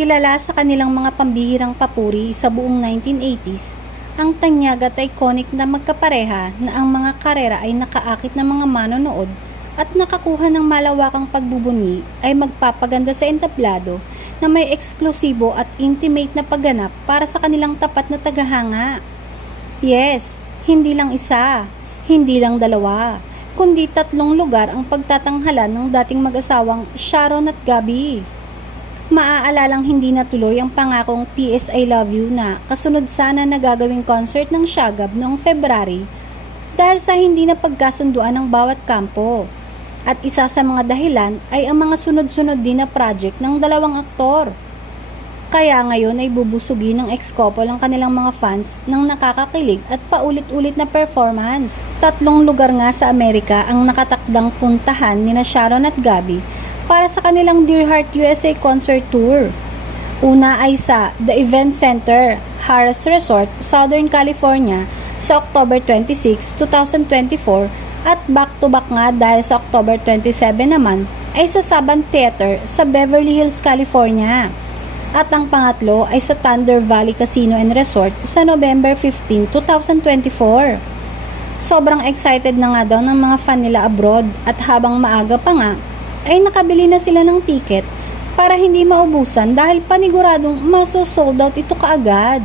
Kilala sa kanilang mga pambihirang papuri sa buong 1980s, ang tanyag at iconic na magkapareha na ang mga karera ay nakaakit ng mga manonood at nakakuha ng malawakang pagbubunyi ay magpapaganda sa entablado na may eksklusibo at intimate na pagganap para sa kanilang tapat na tagahanga. Yes, hindi lang isa, hindi lang dalawa, kundi 3 lugar ang pagtatanghalan ng dating mag-asawang Sharon at Gabby. Maaalalang hindi natuloy ang pangakong PS I Love You na kasunod sana na gagawing concert ng Shagab noong February dahil sa hindi na pagkasunduan ng bawat kampo. At isa sa mga dahilan ay ang mga sunod-sunod din na project ng dalawang aktor. Kaya ngayon ay bubusugin ng ex-couple ang kanilang mga fans ng nakakakilig at paulit-ulit na performance. 3 lugar nga sa Amerika ang nakatakdang puntahan nina Sharon at Gabby para sa kanilang Dear Heart USA Concert Tour. Una ay sa The Event Center, Harrah's Resort, Southern California sa October 26, 2024 at back-to-back nga dahil sa October 27 naman ay sa Saban Theater sa Beverly Hills, California. At ang pangatlo ay sa Thunder Valley Casino and Resort sa November 15, 2024. Sobrang excited na nga daw ng mga fan nila abroad at habang maaga pa nga ay nakabili na sila ng ticket para hindi maubusan dahil paniguradong maso-sold out ito kaagad.